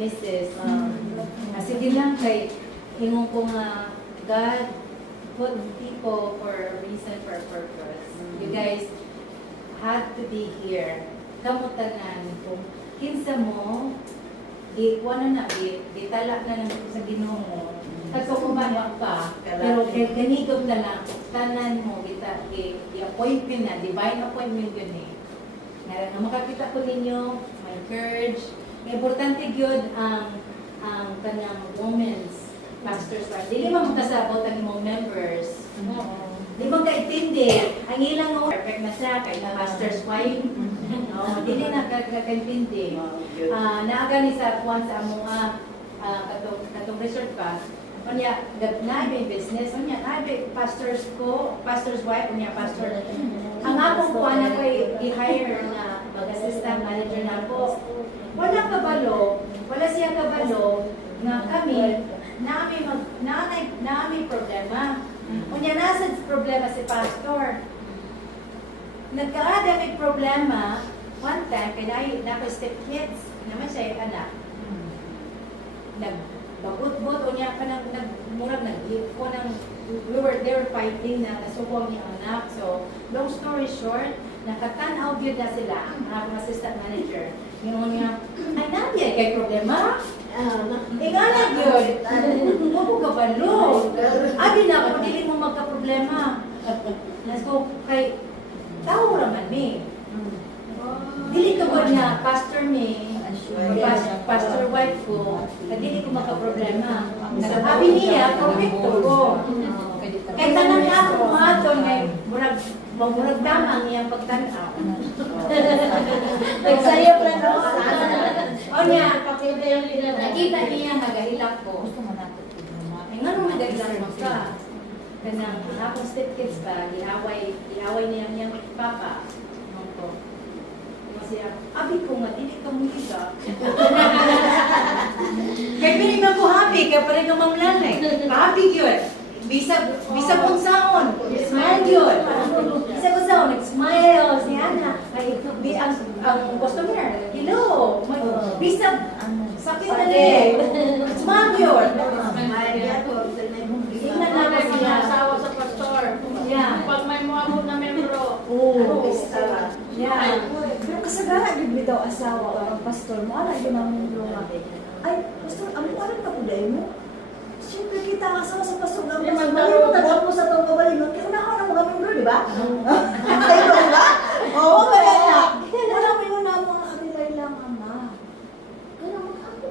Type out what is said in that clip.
Mrs. Sige lang kay ingon ko nga God put people for a reason, for a purpose. You guys had to be here. Kamutanan kung kinsa mo ditala na lang sa Ginoo. Nagsukumawa ka, pero ganito na lang, tanan mo, i-appointment na, divine appointment yun eh. Nga makakita po ninyo, may encourage. Importante yun ang kanyang women's pastors' wife. Dili man magkasabot ang imong members. Di ba kaintindi? Ang ilang mo, perfect na siya, kay na pastor's wife. Dili na kakaintindi. Naaga ni sa kuwan sa among katong resort pa. Kanya, naibig business, kanya, naibig pastor's wife, kanya, pastor. Ang akong kuwan na ko'y i-hire na mag-assistant manager na po. Wala siya kabalo na kami, naami problema. Kanya, nasa problema si pastor. Nagkaada may problema, one time, kaya na step kids, naman siya yung anak. Bagut-but, o niya ka murag nag-give ko they were fighting na nasuko niya anak. So, long story short, nakatanaw yun na sila, ang assistant manager. Yung niya, ay nabi, kay problema? Ingana yun. Huwag ka balo. Abi na ako, dili mo magka-problema. So, kay tao raman mi. Dili ka ba niya, pastor mi, pastor wife ko, dili ko makaproblema. Sabi niya, perfecto ko. Kaya tanang niya ako kumaton, murag tama ang iyang pagtanaw. Nagsayo pa no? O niya, nakita niya nagahilak ko. Ay nga nung nagahilak mo ka. Kanang akong stepkids ba, iaway niya niyang papa. Siya, abi ko nga, dili ka mo higa. Kaya piling na ko happy, kaya pa rin ka mamlanay. Happy yun. Bisa kong saon. Smile yun. Bisa kong saon, nag-smile. Si Ana, ang customer, hello. Bisa, sakit na rin. Smile yun. Tingnan na ako siya. Asawa sa pastor. Pag may muabot na membro. Pero kasagara gid daw asawa o ang pastor mo ana gyud ang membro nga. Ay, pastor, amo ano ka puday mo? Siyempre kita ang asawa sa